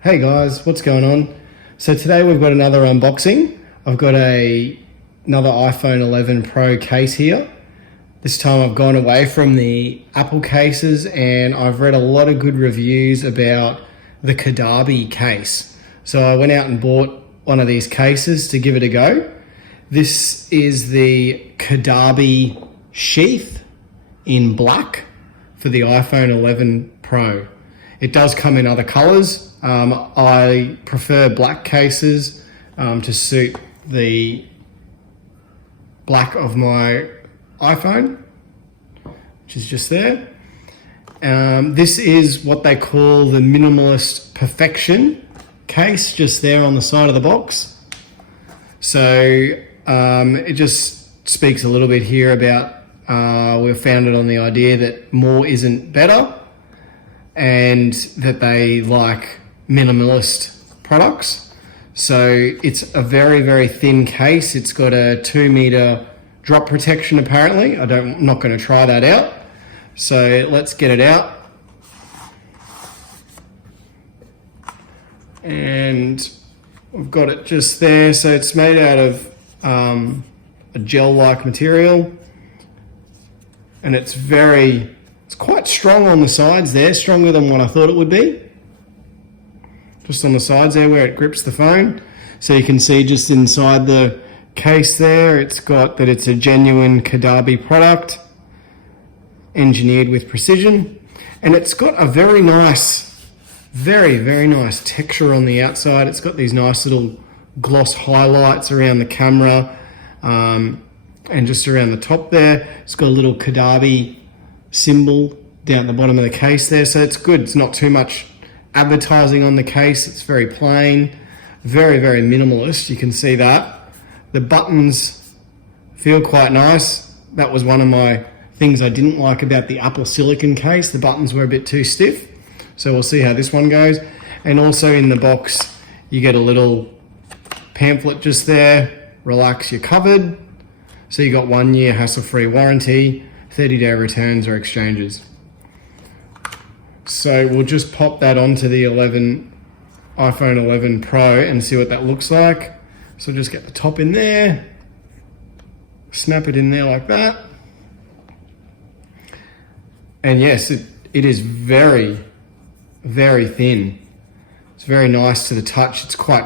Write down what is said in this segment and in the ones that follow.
Hey guys, what's going on? So today we've got another unboxing. I've got another iPhone 11 Pro case here. This time I've gone away from the Apple cases and I've read a lot of good reviews about the Caudabe case. So I went out and bought one of these cases to give it a go. This is the Caudabe Sheath in black for the iPhone 11 Pro. It does come in other colors. I prefer black cases to suit the black of my iPhone, which is just there. This is what they call the Minimalist Perfection case, just there on the side of the box. So it just speaks a little bit here about we're founded on the idea that more isn't better, and that they like minimalist products. So it's a very, very thin case. It's got a 2 meter drop protection apparently. I'm not going to try that out. So let's get it out. And we've got it just there. So it's made out of a gel-like material, and it's quite strong on the sides there, stronger than what I thought it would be. Just on the sides there where it grips the phone. So you can see just inside the case there, it's got that it's a genuine Caudabe product, engineered with precision. And it's got a very nice, very, very nice texture on the outside. It's got these nice little gloss highlights around the camera and just around the top there. It's got a little Caudabe symbol down at the bottom of the case there. So it's good. It's not too much advertising on the case. It's very plain, very, very minimalist. You can see that. The buttons feel quite nice. That was one of my things I didn't like about the Apple silicon case. The buttons were a bit too stiff. So we'll see how this one goes. And also in the box, you get a little pamphlet just there. Relax, you're covered. So you got 1 year hassle-free warranty, 30-day returns or exchanges. So we'll just pop that onto the iPhone 11 Pro and see what that looks like. So just get the top in there, snap it in there like that. And yes, it is very, very thin. It's very nice to the touch. It's quite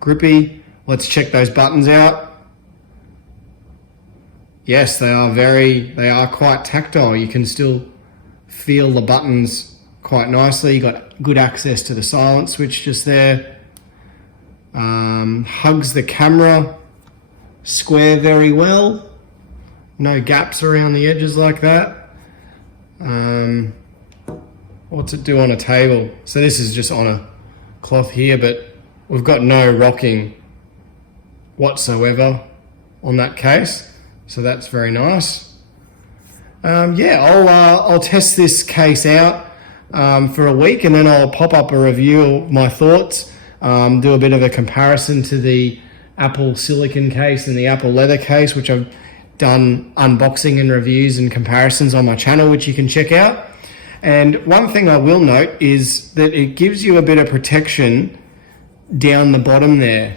grippy. Let's check those buttons out. Yes, they are quite tactile. You can still feel the buttons quite nicely. You got good access to the silent switch just there. Hugs the camera square very well. No gaps around the edges like that. What's it do on a table? So this is just on a cloth here, but we've got no rocking whatsoever on that case. So that's very nice. I'll test this case out for a week, and then I'll pop up a review of my thoughts, do a bit of a comparison to the Apple silicon case and the Apple leather case, which I've done unboxing and reviews and comparisons on my channel, which you can check out. And one thing I will note is that it gives you a bit of protection down the bottom there,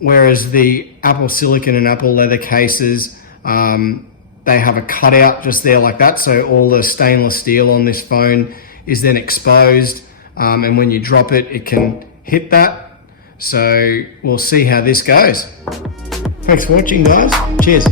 whereas the Apple silicon and Apple leather cases, they have a cutout just there like that, so all the stainless steel on this phone is then exposed, and when you drop it, it can hit that. So we'll see how this goes. Thanks for watching, guys. Cheers.